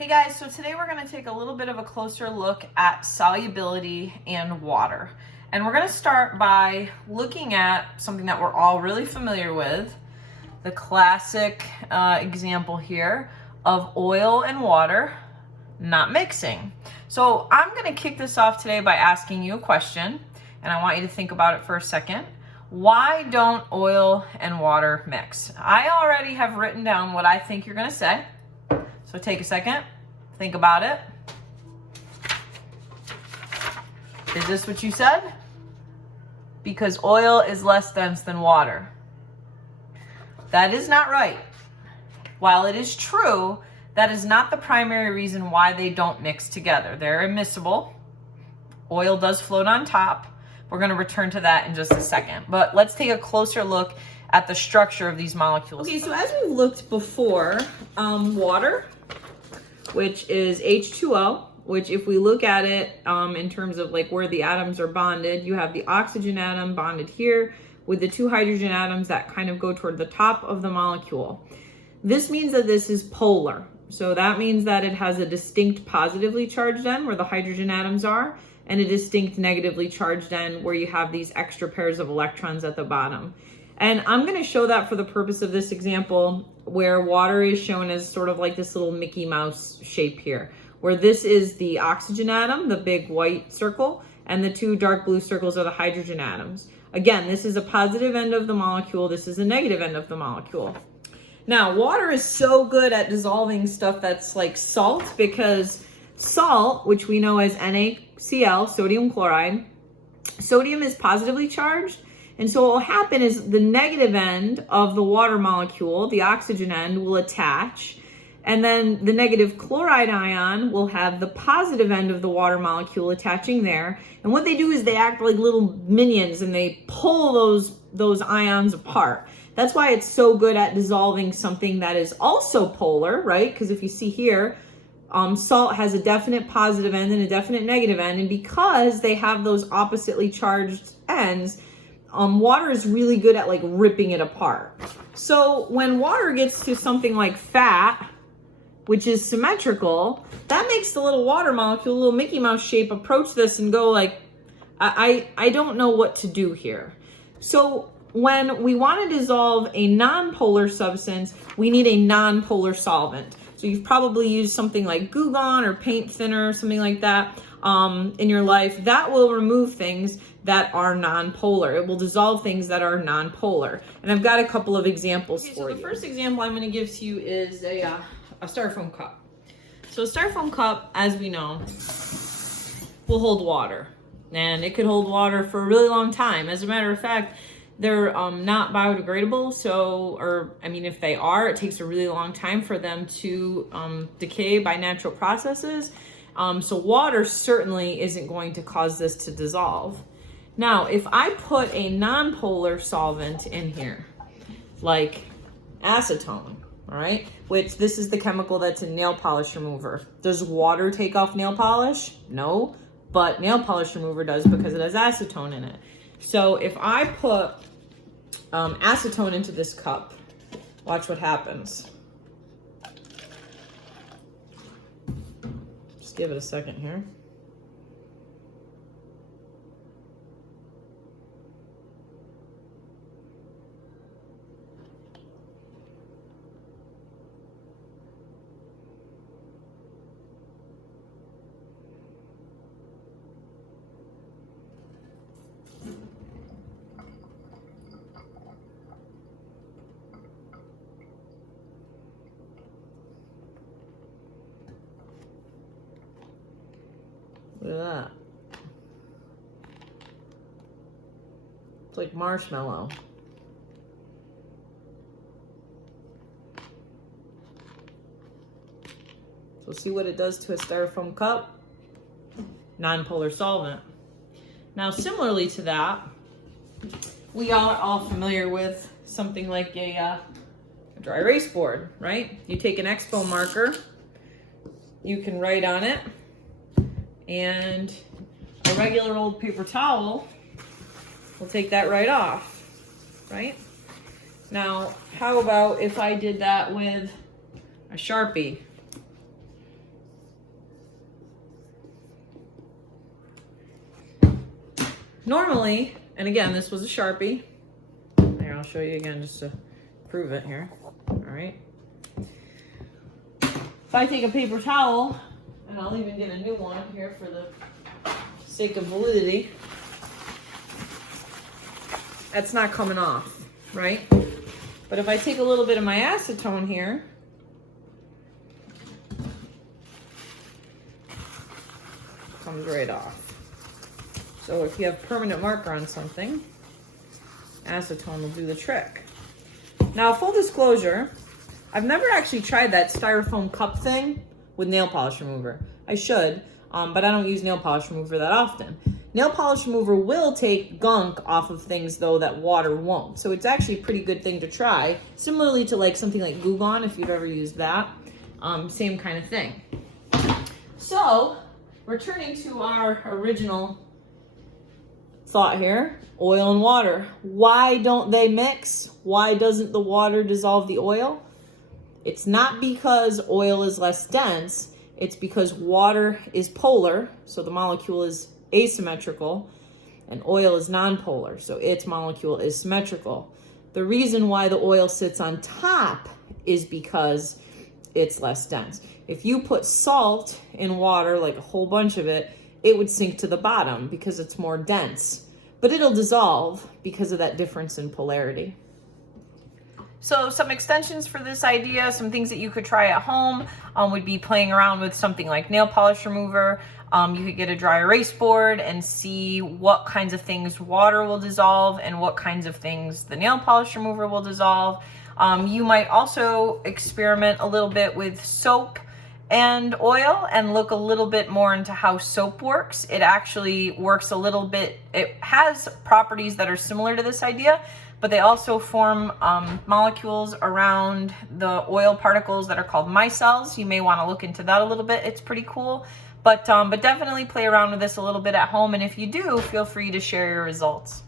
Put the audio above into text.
Hey guys, so today we're going to take a little bit of a closer look at solubility and water. And we're going to start by looking at something that we're all really familiar with, the classic example here of oil and water not mixing. So I'm going to kick this off today by asking you a question, and I want you to think about it for a second. Why don't oil and water mix? I already have written down what I think you're going to say. So take a second, think about it. Is this what you said? Because oil is less dense than water. That is not right. While it is true, that is not the primary reason why they don't mix together. They're immiscible. Oil does float on top. We're going to return to that in just a second. But let's take a closer look at the structure of these molecules. Okay, so as we've looked before, water, which is H2O, which if we look at it in terms of like where the atoms are bonded, you have the oxygen atom bonded here with the two hydrogen atoms that kind of go toward the top of the molecule. This means that this is polar. So that means that it has a distinct positively charged end where the hydrogen atoms are, and a distinct negatively charged end where you have these extra pairs of electrons at the bottom. And I'm going to show that for the purpose of this example, where water is shown as sort of like this little Mickey Mouse shape here, where this is the oxygen atom, the big white circle, and the two dark blue circles are the hydrogen atoms. Again, this is a positive end of the molecule. This is a negative end of the molecule. Now, water is so good at dissolving stuff that's like salt, because salt, which we know as NaCl, sodium chloride, sodium is positively charged. And so what will happen is the negative end of the water molecule, the oxygen end, will attach. And then the negative chloride ion will have the positive end of the water molecule attaching there. And what they do is they act like little minions and they pull those ions apart. That's why it's so good at dissolving something that is also polar, right? Because if you see here, salt has a definite positive end and a definite negative end. And because they have those oppositely charged ends, water is really good at like ripping it apart. So when water gets to something like fat, which is symmetrical, that makes the little water molecule, little Mickey Mouse shape, approach this and go like, I don't know what to do here. So when we want to dissolve a nonpolar substance, we need a nonpolar solvent. So you've probably used something like Goo Gone or paint thinner or something like that in your life. That will remove things that are nonpolar. It will dissolve things that are nonpolar. And I've got a couple of examples for you. So the first example I'm going to give to you is a styrofoam cup. So a styrofoam cup, as we know, will hold water. And it could hold water for a really long time. As a matter of fact, they're not biodegradable, if they are, it takes a really long time for them to decay by natural processes. So water certainly isn't going to cause this to dissolve. Now, if I put a nonpolar solvent in here, like acetone, all right, which this is the chemical that's in nail polish remover. Does water take off nail polish? No, but nail polish remover does because it has acetone in it. So if I put acetone into this cup, watch what happens. Just give it a second here. Look at that. It's like marshmallow. So see what it does to a styrofoam cup? Nonpolar solvent. Now, similarly to that, we are all familiar with something like a dry erase board, right? You take an Expo marker, you can write on it, and a regular old paper towel will take that right off, right? Now, how about if I did that with a Sharpie? Normally, and again, this was a Sharpie. Here, I'll show you again just to prove it here. All right. If I take a paper towel, and I'll even get a new one here for the sake of validity, that's not coming off, right? But if I take a little bit of my acetone here, it comes right off. So if you have permanent marker on something, acetone will do the trick. Now, full disclosure, I've never actually tried that styrofoam cup thing with nail polish remover. I should, but I don't use nail polish remover that often. Nail polish remover will take gunk off of things though that water won't. So it's actually a pretty good thing to try. Similarly to like something like Goo Gone, if you've ever used that. Same kind of thing. So, returning to our original thought here, oil and water. Why don't they mix? Why doesn't the water dissolve the oil? It's not because oil is less dense, it's because water is polar, so the molecule is asymmetrical, and oil is nonpolar, so its molecule is symmetrical. The reason why the oil sits on top is because it's less dense. If you put salt in water, like a whole bunch of it, it would sink to the bottom because it's more dense. But it'll dissolve because of that difference in polarity. So some extensions for this idea, some things that you could try at home would be playing around with something like nail polish remover. You could get a dry erase board and see what kinds of things water will dissolve and what kinds of things the nail polish remover will dissolve. You might also experiment a little bit with soap and oil and look a little bit more into how soap works. It actually works a little bit, it has properties that are similar to this idea, but they also form molecules around the oil particles that are called micelles. You may want to look into that a little bit. It's pretty cool, but definitely play around with this a little bit at home. And if you do, feel free to share your results.